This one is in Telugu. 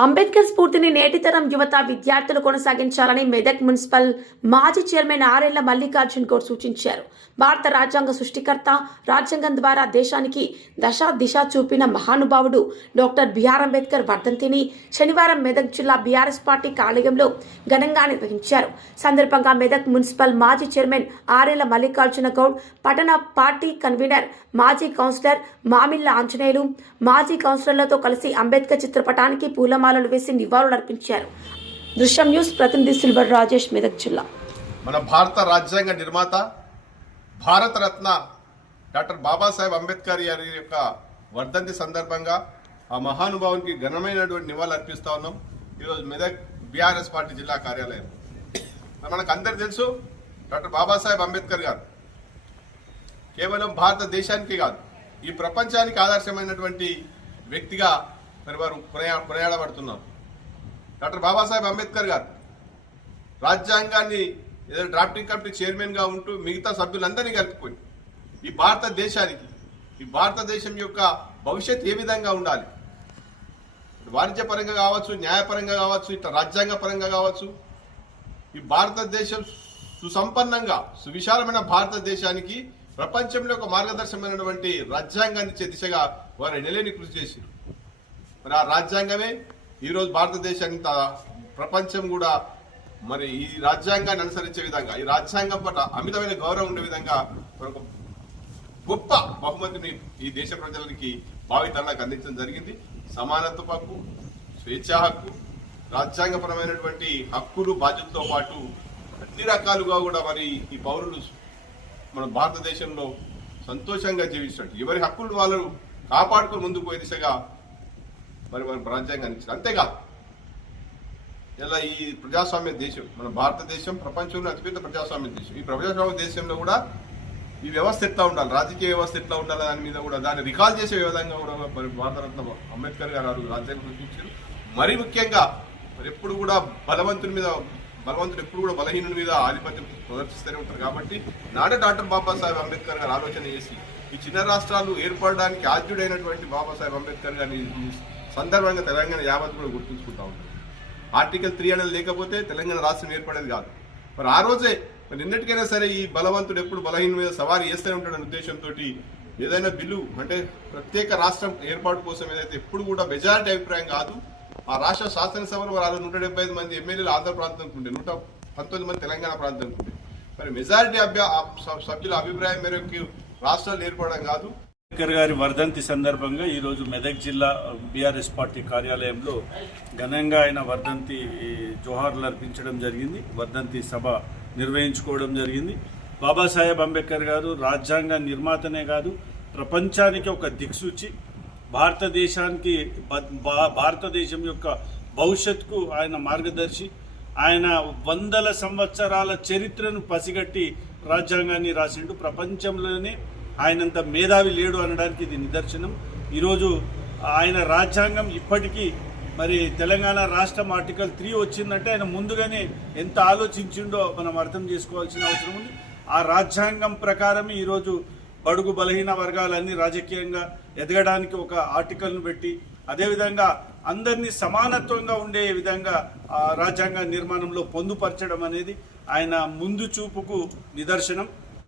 అంబేద్కర్ స్ఫూర్తిని నేటితరం యువత విద్యార్థులు కొనసాగించాలని మెదక్ మున్సిపల్ మాజీ చైర్మన్ ఆరేళ్ల మల్లికార్జున్ గౌడ్ సూచించారు. భారత రాజ్యాంగ సృష్టికర్త, రాజ్యాంగం ద్వారా దేశానికి దిశ చూపిన మహానుభావుడు డాక్టర్ బిఆర్ అంబేద్కర్ వర్ధంతిని శనివారం మెదక్ జిల్లా బీఆర్ఎస్ పార్టీ కార్యాలయంలో ఘనంగా నిర్వహించారు. సందర్భంగా మెదక్ మున్సిపల్ మాజీ చైర్మన్ ఆరేళ్ల మల్లికార్జున గౌడ్, పట్టణ పార్టీ కన్వీనర్ మాజీ కౌన్సిలర్ మామిళ్ల ఆంజనేయులు, మాజీ కౌన్సిలర్లతో కలిసి అంబేద్కర్ చిత్రపటానికి పూలమాలలు వేసి నివాళులర్పించారు. దృశ్యం న్యూస్ ప్రతినిధి సిల్వర్ రాజేష్, మెదక్ జిల్లా. మన భారత రాజ్యాంగ నిర్మాత, భారత రత్న డాక్టర్ బాబాసాహెబ్ అంబేద్కర్ గారి యొక్క వర్ధంతి సందర్భంగా ఆ మహానుభావునికి ఘనమైనటువంటి నివాళులు అర్పిస్తా ఉన్నాం. ఈరోజు మెదక్ బీఆర్ఎస్ పార్టీ జిల్లా కార్యాలయం. మనకు అందరు తెలుసు, డాక్టర్ బాబాసాహెబ్ అంబేద్కర్ గారు కేవలం భారతదేశానికి కాదు, ఈ ప్రపంచానికి ఆదర్శమైనటువంటి వ్యక్తిగా మరి వారు కొనియాడబడుతున్నారు. డాక్టర్ బాబాసాహెబ్ అంబేద్కర్ గారు రాజ్యాంగాన్ని ఏదైనా డ్రాఫ్టింగ్ కమిటీ చైర్మన్గా ఉంటూ మిగతా సభ్యులందరినీ కలుపుకొని ఈ భారతదేశం యొక్క భవిష్యత్ ఏ విధంగా ఉండాలి, వాణిజ్యపరంగా కావచ్చు, న్యాయపరంగా కావచ్చు, ఇట్లా రాజ్యాంగ పరంగా కావచ్చు, ఈ భారతదేశం సుసంపన్నంగా సువిశాలమైన భారతదేశానికి ప్రపంచంలో ఒక మార్గదర్శకమైనటువంటి రాజ్యాంగాన్ని ఇచ్చే దిశగా వారు ఎనలేని కృషి చేశారు. మరి ఆ రాజ్యాంగమే ఈరోజు భారతదేశాన్ని ప్రపంచం కూడా మరి ఈ రాజ్యాంగాన్ని అనుసరించే విధంగా, ఈ రాజ్యాంగం పట్ల అమితమైన గౌరవం ఉండే విధంగా ఒక గొప్ప బహుమతిని ఈ దేశ ప్రజలకి భావితరాలకు అందించడం జరిగింది. సమానత్వ హక్కు, స్వేచ్ఛా హక్కు, రాజ్యాంగపరమైనటువంటి హక్కులు బాధ్యతలతో పాటు అన్ని రకాలుగా కూడా మరి ఈ పౌరులు మన భారతదేశంలో సంతోషంగా జీవించినట్టు ఎవరి హక్కులు వాళ్ళు కాపాడుకుని ముందుకు పోయే దిశగా మరి రాజ్యాంగాన్ని ఇచ్చారు. అంతేకాదు ఇలా ఈ ప్రజాస్వామ్య దేశం, మన భారతదేశం ప్రపంచంలో అతిపెద్ద ప్రజాస్వామ్య దేశం. ఈ ప్రజాస్వామ్య దేశంలో కూడా ఈ వ్యవస్థ ఎట్లా ఉండాలి, రాజకీయ వ్యవస్థ ఎట్లా ఉండాలి, దాని మీద కూడా దాన్ని రికాల్ చేసే విధంగా కూడా మరి భారతరత్న అంబేద్కర్ గారు రాజ్యాంగం సూచించారు. మరీ ముఖ్యంగా మరి ఎప్పుడు కూడా బలవంతుడు ఎప్పుడు కూడా బలహీనుడి మీద ఆధిపత్యం ప్రదర్శిస్తూనే ఉంటారు. కాబట్టి నాడే డాక్టర్ బాబాసాహెబ్ అంబేద్కర్ గారు ఆలోచన చేసి ఈ చిన్న రాష్ట్రాలు ఏర్పడడానికి ఆద్యుడైనటువంటి బాబాసాహెబ్ అంబేద్కర్ గారిని ఈ సందర్భంగా తెలంగాణ యావత్ కూడా గుర్తుంచుకుంటా ఉంటారు. ఆర్టికల్ 3 అనేది లేకపోతే తెలంగాణ రాష్ట్రం ఏర్పడేది కాదు. మరి ఆ రోజే మరి నిన్నటికైనా సరే ఈ బలవంతుడు ఎప్పుడు బలహీన మీద సవారీ చేస్తూనే ఉంటాడనే ఉద్దేశంతో ఏదైనా బిల్లు అంటే ప్రత్యేక రాష్ట్రం ఏర్పాటు కోసం ఏదైతే ఎప్పుడు కూడా మెజారిటీ అభిప్రాయం కాదు, ఆ రాష్ట్ర శాసనసభలో 175 మంది ఎమ్మెల్యేలు ఆంధ్ర ప్రాంతానికి ఉండే, 119 మంది తెలంగాణ ప్రాంతానికి ఉండే. మరి మెజారిటీ సభ్యుల అభిప్రాయం మేరకు రాష్ట్రాలు ఏర్పడడం కాదు. అంబేద్కర్ గారి వర్ధంతి సందర్భంగా ఈరోజు మెదక్ జిల్లా బీఆర్ఎస్ పార్టీ కార్యాలయంలో ఘనంగా ఆయన వర్ధంతి జోహార్లు అర్పించడం జరిగింది. వర్ధంతి సభ నిర్వహించుకోవడం జరిగింది. బాబాసాహెబ్ అంబేద్కర్ గారు రాజ్యాంగ నిర్మాతనే కాదు, ప్రపంచానికి ఒక దిక్సూచి, భారతదేశం యొక్క భవిష్యత్తుకు ఆయన మార్గదర్శి. ఆయన వందల సంవత్సరాల చరిత్రను పసిగట్టి రాజ్యాంగాన్ని రాసిండు. ప్రపంచంలోనే ఆయనంత మేధావి లేడు అనడానికి ఇది నిదర్శనం. ఈరోజు ఆయన రాజ్యాంగం ఇప్పటికీ మరి తెలంగాణ రాష్ట్రం ఆర్టికల్ 3 వచ్చిందంటే ఆయన ముందుగానే ఎంత ఆలోచించిండో మనం అర్థం చేసుకోవాల్సిన అవసరం ఉంది. ఆ రాజ్యాంగం ప్రకారం ఈరోజు బడుగు బలహీన వర్గాలన్నీ రాజకీయంగా ఎదగడానికి ఒక ఆర్టికల్ను పెట్టి, అదేవిధంగా అందరినీ సమానత్వంగా ఉండే విధంగా రాజ్యాంగ నిర్మాణంలో పొందుపరచడం అనేది ఆయన ముందు చూపుకు నిదర్శనం.